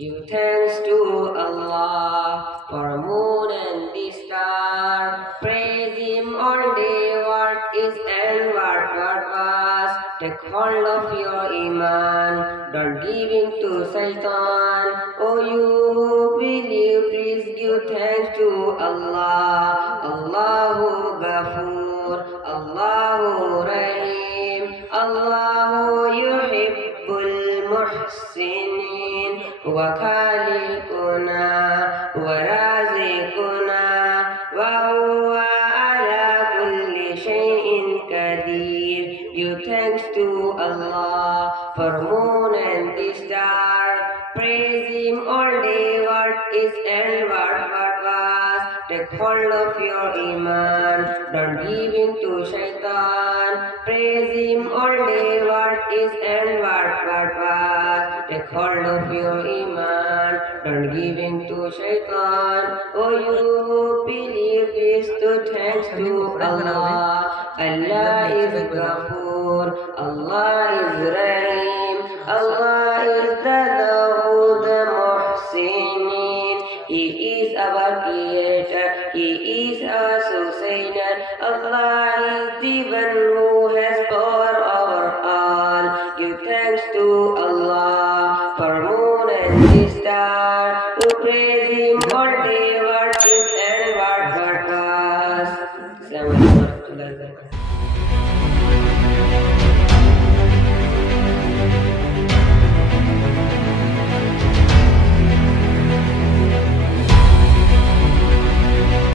Give thanks to Allah for moon and the star. Praise Him all day, what is and what was. Take hold of your iman, don't give in to Satan. Oh, you who believe, please give thanks to Allah. Allahu Ghafoor, Allahu Rahim, Allahu Yuhibbul Muhsinin. Huwa Khaliquna, Huwa Raziquna, wa huwa ala kulli shay'in qadir. Give thanks to Allah for moon and the star. Praise Him all day, what is and what was. Take hold of your iman, don't give in to shaitan. Praise Him all day, what is and what was. Take hold of your iman, don't give in to shaitan. Oh, you who believe, is to thanks to Allah. Allah is Ghafoor, Allah is Rahim, Allah is the Dawood Muhsinin. He is our creator, He is our sustainer. Allah is the one who has power over all. Give thanks to Allah for moon and the star. To praise Him all day, what is and what was.